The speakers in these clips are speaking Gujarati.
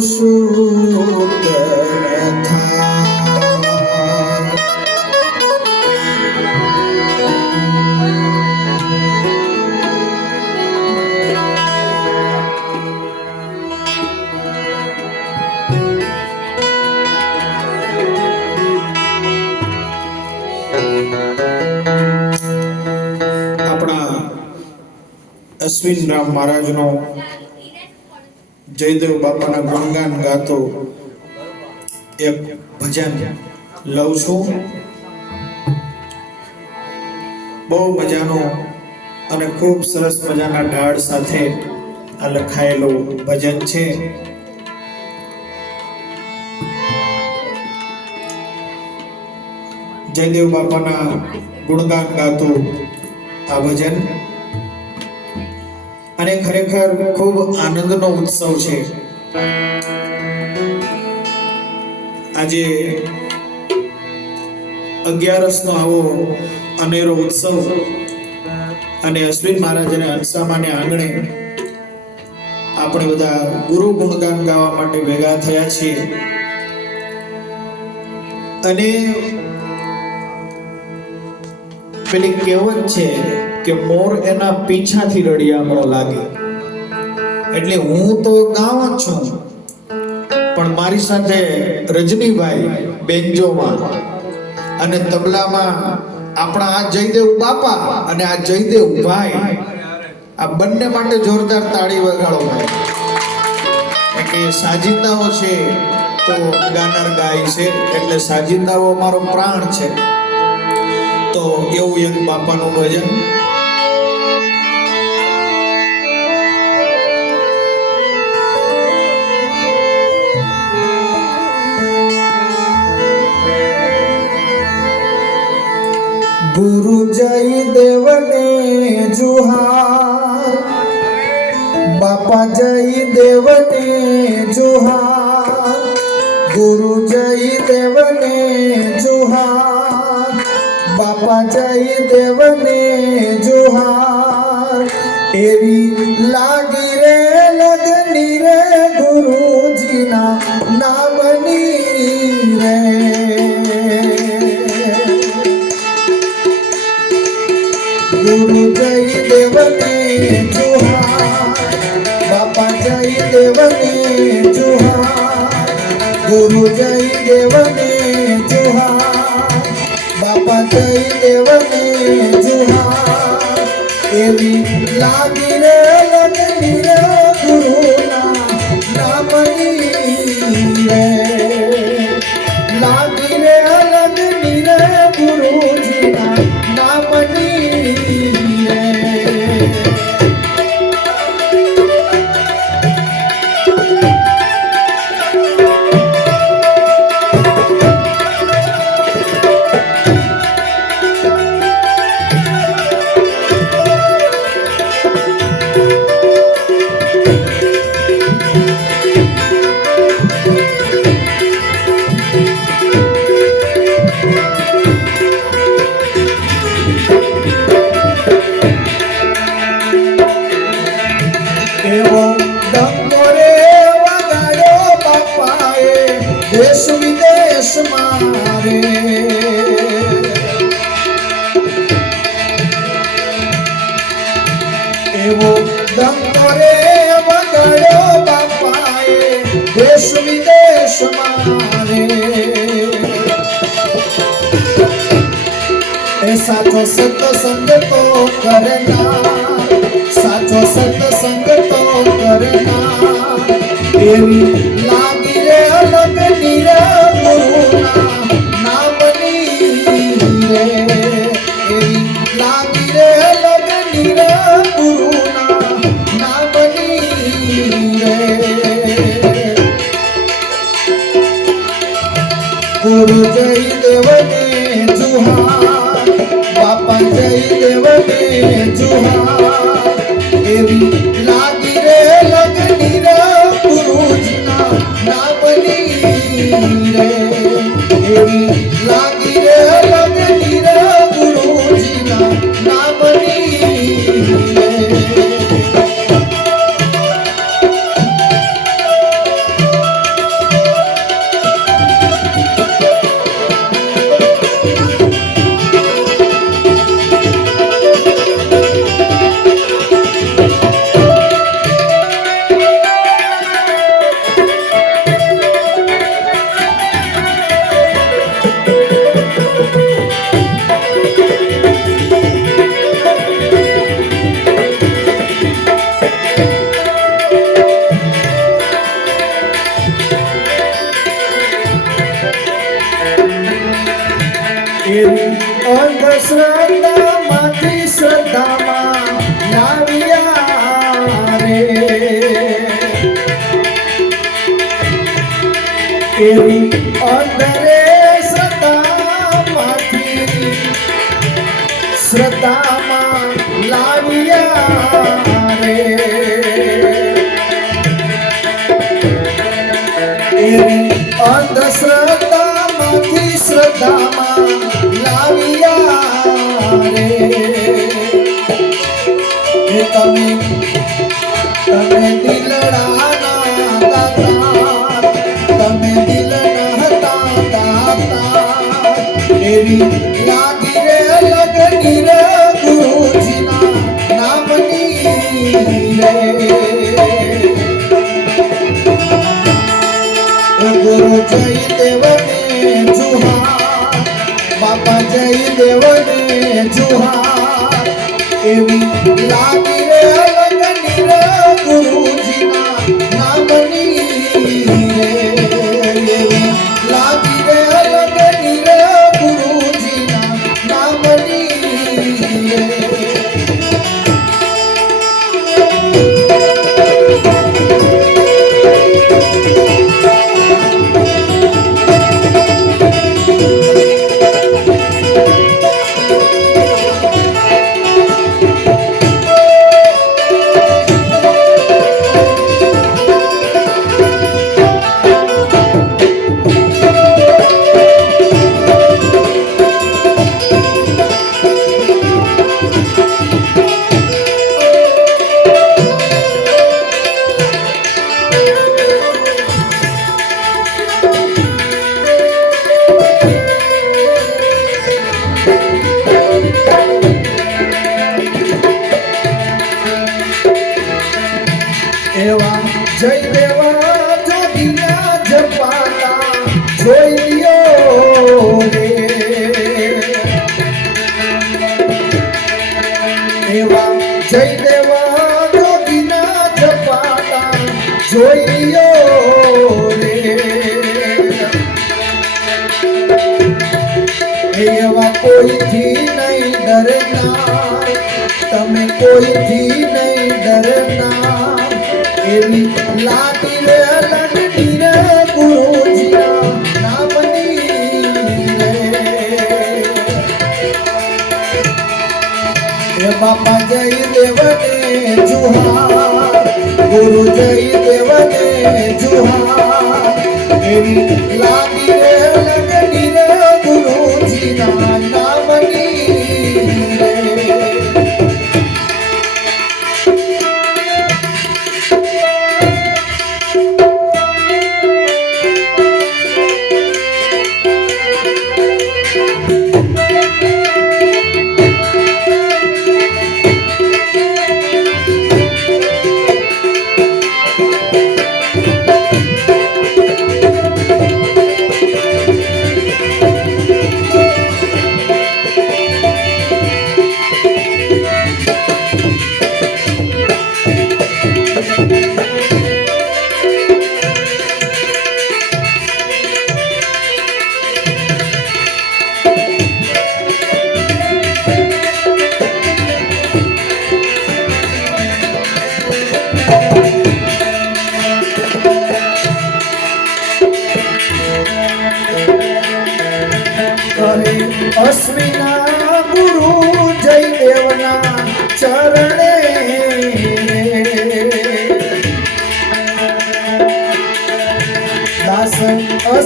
સૂતર થા આપણા અશ્વિન રામ મહારાજનો જયદેવ બાપાના ગુણગાન ગાતો એક ભજન લઉં છું. બહુ મજાનો અને ખૂબ સરસ મજાના ઢાળ સાથે આ લખાયેલું ભજન છે. જયદેવ બાપાના ગુણગાન ગાતું આ ભજન. અને ખરેખર ખૂબ આનંદનો ઉત્સવ છે. આજે અગિયારસનો આવો અનેરો ઉત્સવ અને અશ્વિન મહારાજ અને હંસામાને આંગણે આપણે બધા ગુરુ ગુણગાન ગાવા માટે ભેગા થયા છીએ. અને પેલી કહેવત છે કે મોર એના પીછાથી રડિયામણો લાગે. એટલે હું તો જ છું. પણ મારી સાથે રજનીભાઈ બેન્જોમાં અને તબલામાં આપણા આ જયદેવ બાપા અને આ જયદેવ ભાઈ, આ બંને માટે જોરદાર તાળી વગાડો ભાઈ. એટલે સાજિંદાઓ છે તો ગાનાર ગાય છે, એટલે સાજિંદાઓ મારો પ્રાણ છે. તો એવું એક બાપાનું ભજન જય દેવને જુહાર. બાપા જય દેવને જુહાર. ગુરુ જય દેવને જુહાર. બાપા જય દેવને જુહાર. એવી લાગી રે લગની રે ગુરુજીના નામની રે. ગુરુ જય દેવને જુહાર બાપા જય દેવને જુહાર ગુરુ જય દેવને જુહાર બાપા જય દેવને જુહાર એવી લાગી રે લગની રે ગુરુના નામની એવો ડંકો રે વગાડ્યો બાપાએ, દેશ વિદેશ મારે. એવો ડંકો રે વગાડ્યો બાપાએ, દેશ વિદેશ મારે. એ સાચો સત્સંગ તો કરના સાચો સત્સંગ તો એવી એવી અંદરે શ્રદ્ધામાંથી શ્રદ્ધામાં લાવ્યા રે. એવી અંધશ્રદ્ધામાંથી શ્રદ્ધામાં લાવ્યા રે. તમે એવી લાગી એવા કોઈથી નહીં ડરના તમે કોઈથી નહીં ડરના એવી લાટી રે લગની રે ગુરુજીના નામની રે. બાપા જય દેવને જુહાર. ગુરુ જય દેવને જુહાર. એવી લાગી રે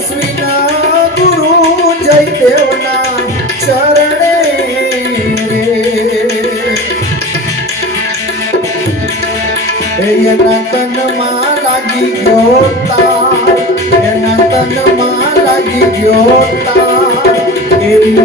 અશ્વિના ગુરુ જય દેવના ચરણે એના તનમાં લાગી ગયો તાર, એના તનમાં લાગી ગયો તાર. એવી